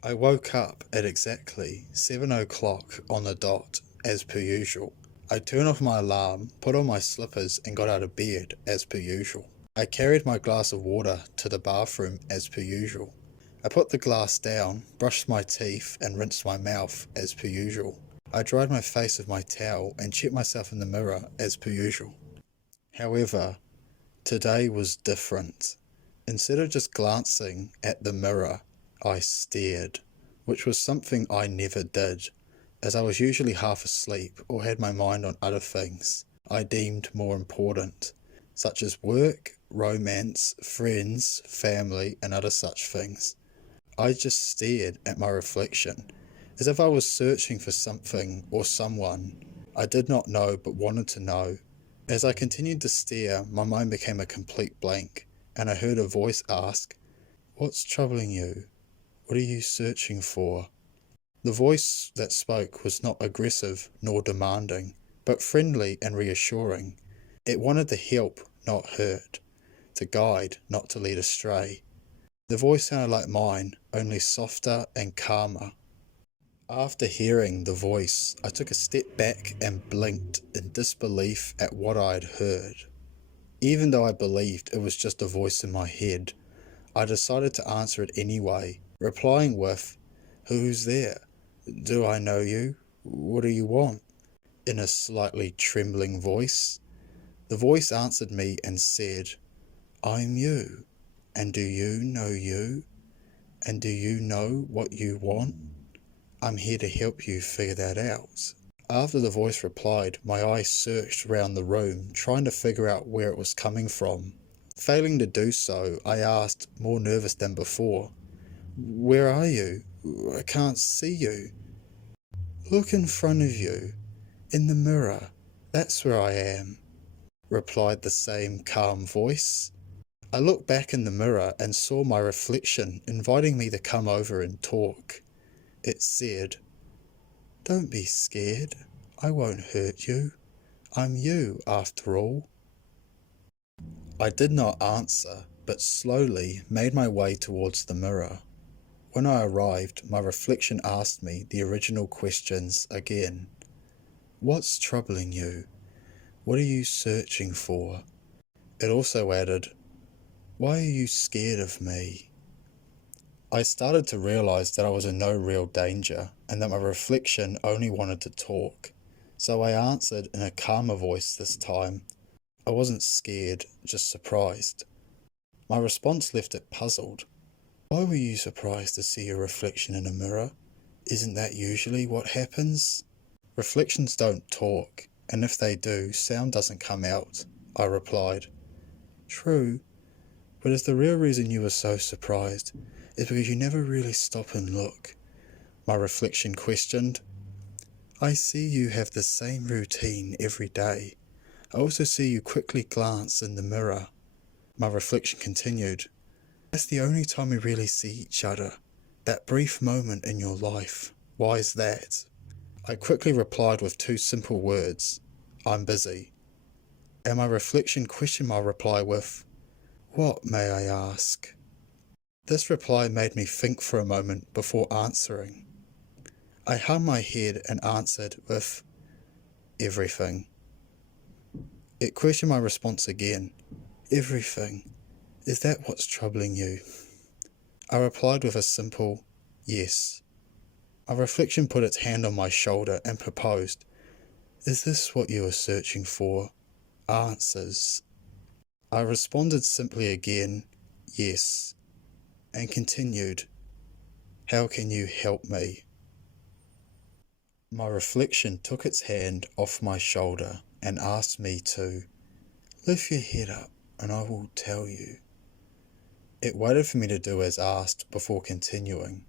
I woke up at exactly 7 o'clock on the dot, as per usual. I turned off my alarm, put on my slippers and got out of bed, as per usual. I carried my glass of water to the bathroom, as per usual. I put the glass down, brushed my teeth and rinsed my mouth, as per usual. I dried my face with my towel and checked myself in the mirror, as per usual. However, today was different. Instead of just glancing at the mirror, I stared, which was something I never did, as I was usually half asleep or had my mind on other things I deemed more important, such as work, romance, friends, family, and other such things. I just stared at my reflection, as if I was searching for something or someone I did not know but wanted to know. As I continued to stare, my mind became a complete blank, and I heard a voice ask, "What's troubling you? What are you searching for?" The voice that spoke was not aggressive nor demanding, but friendly and reassuring. It wanted to help, not hurt, to guide, not to lead astray. The voice sounded like mine, only softer and calmer. After hearing the voice, I took a step back and blinked in disbelief at what I had heard. Even though I believed it was just a voice in my head, I decided to answer it anyway, replying with, "Who's there? Do I know you? What do you want?" in a slightly trembling voice. The voice answered me and said, "I'm you. And do you know you? And do you know what you want? I'm here to help you figure that out." After the voice replied, my eyes searched around the room, trying to figure out where it was coming from. Failing to do so, I asked, more nervous than before, "Where are you? I can't see you." "Look in front of you, in the mirror. That's where I am," replied the same calm voice. I looked back in the mirror and saw my reflection inviting me to come over and talk. It said, "Don't be scared. I won't hurt you. I'm you, after all." I did not answer, but slowly made my way towards the mirror. When I arrived, my reflection asked me the original questions again. "What's troubling you? What are you searching for?" It also added, "Why are you scared of me?" I started to realize that I was in no real danger and that my reflection only wanted to talk, so I answered in a calmer voice this time. I wasn't scared, just surprised. My response left it puzzled. "Why were you surprised to see your reflection in a mirror? Isn't that usually what happens?" "Reflections don't talk, and if they do, sound doesn't come out," I replied. "True, but is the real reason you were so surprised is because you never really stop and look?" my reflection questioned. "I see you have the same routine every day. I also see you quickly glance in the mirror," my reflection continued. "That's the only time we really see each other. That brief moment in your life. Why is that?" I quickly replied with two simple words, "I'm busy." And my reflection questioned my reply with, "What, may I ask?" This reply made me think for a moment before answering. I hung my head and answered with, "Everything." It questioned my response again. "Everything? Is that what's troubling you?" I replied with a simple, "Yes." My reflection put its hand on my shoulder and proposed, "Is this what you are searching for? Answers?" I responded simply again, "Yes," and continued, "How can you help me?" My reflection took its hand off my shoulder and asked me to lift your head up and I will tell you. It waited for me to do as asked before continuing.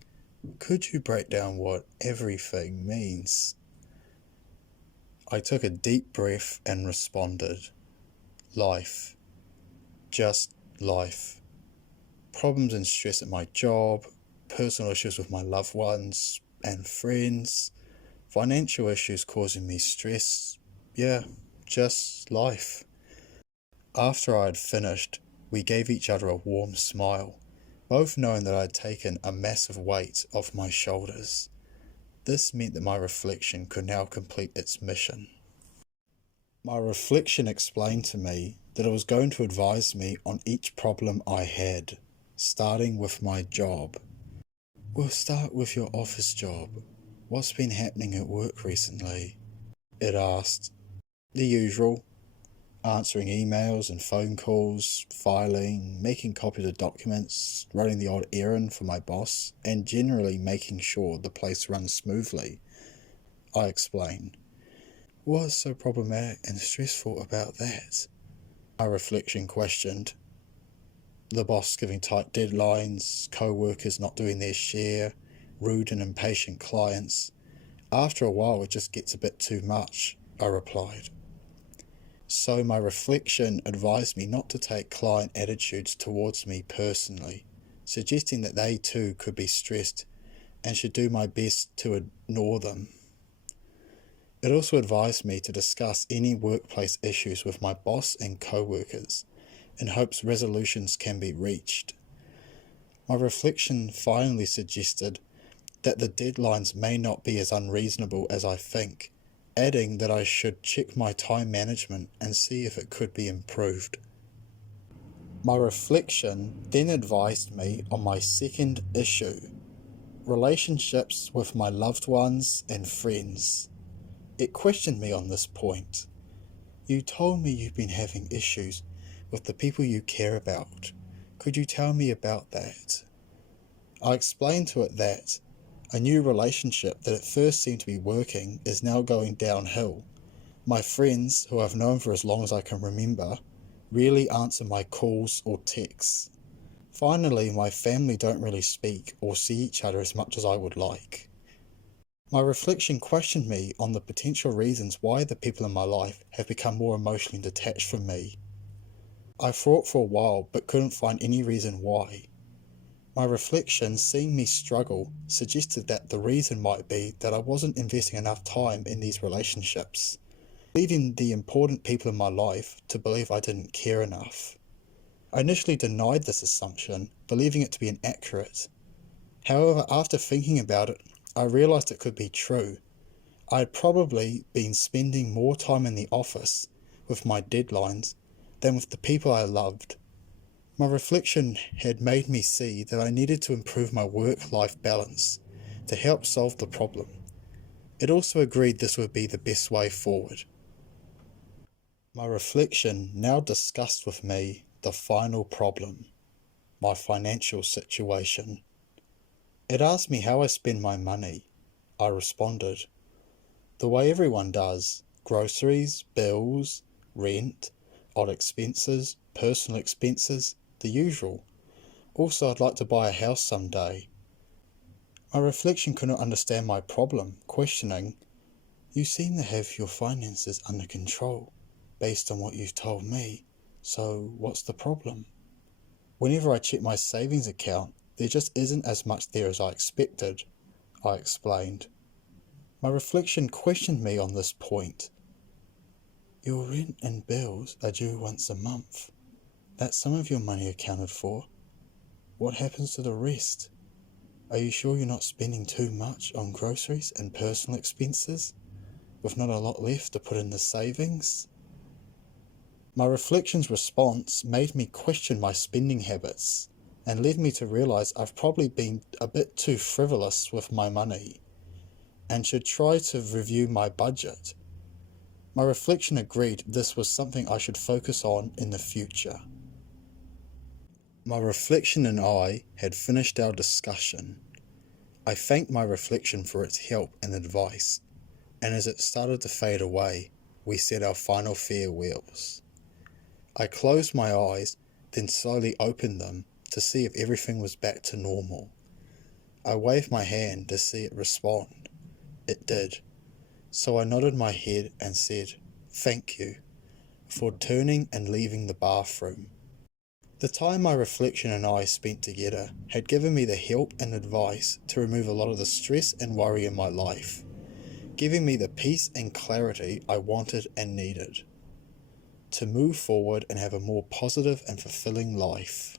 "Could you break down what everything means?" I took a deep breath and responded, "Life. Just life. Problems and stress at my job, personal issues with my loved ones and friends, financial issues causing me stress. Yeah, just life." After I had finished, we gave each other a warm smile, both knowing that I had taken a massive weight off my shoulders. This meant that my reflection could now complete its mission. My reflection explained to me that it was going to advise me on each problem I had, starting with my job. We'll start with your office job. What's been happening at work recently? It asked. The usual. Answering emails and phone calls, filing, making copies of documents, running the odd errand for my boss, and generally making sure the place runs smoothly. I explained. What's so problematic and stressful about that? My reflection questioned. The boss giving tight deadlines, co-workers not doing their share, rude and impatient clients. After a while it just gets a bit too much, I replied. So my reflection advised me not to take client attitudes towards me personally, suggesting that they too could be stressed and should do my best to ignore them. It also advised me to discuss any workplace issues with my boss and co-workers, in hopes resolutions can be reached. My reflection finally suggested that the deadlines may not be as unreasonable as I think, adding that I should check my time management and see if it could be improved. My reflection then advised me on my second issue, relationships with my loved ones and friends. It questioned me on this point. You told me you've been having issues with the people you care about. Could you tell me about that? I explained to it that a new relationship that at first seemed to be working is now going downhill. My friends, who I've known for as long as I can remember, rarely answer my calls or texts. Finally, my family don't really speak or see each other as much as I would like. My reflection questioned me on the potential reasons why the people in my life have become more emotionally detached from me. I thought for a while but couldn't find any reason why. My reflection, seeing me struggle, suggested that the reason might be that I wasn't investing enough time in these relationships, leading the important people in my life to believe I didn't care enough. I initially denied this assumption, believing it to be inaccurate. However, after thinking about it, I realized it could be true. I had probably been spending more time in the office with my deadlines than with the people I loved. My reflection had made me see that I needed to improve my work-life balance to help solve the problem. It also agreed this would be the best way forward. My reflection now discussed with me the final problem, my financial situation. It asked me how I spend my money. I responded, the way everyone does, groceries, bills, rent, odd expenses, personal expenses, the usual. Also, I'd like to buy a house someday. My reflection could not understand my problem, questioning, you seem to have your finances under control, based on what you've told me, so what's the problem? Whenever I check my savings account, there just isn't as much there as I expected, I explained. My reflection questioned me on this point. Your rent and bills are due once a month. That's some of your money accounted for. What happens to the rest? Are you sure you're not spending too much on groceries and personal expenses, with not a lot left to put in the savings? My reflection's response made me question my spending habits and led me to realize I've probably been a bit too frivolous with my money and should try to review my budget. My reflection agreed this was something I should focus on in the future. My reflection and I had finished our discussion. I thanked my reflection for its help and advice, and as it started to fade away, we said our final farewells. I closed my eyes, then slowly opened them to see if everything was back to normal. I waved my hand to see it respond. It did, so I nodded my head and said, "Thank you," before turning and leaving the bathroom. The time my reflection and I spent together had given me the help and advice to remove a lot of the stress and worry in my life, giving me the peace and clarity I wanted and needed to move forward and have a more positive and fulfilling life.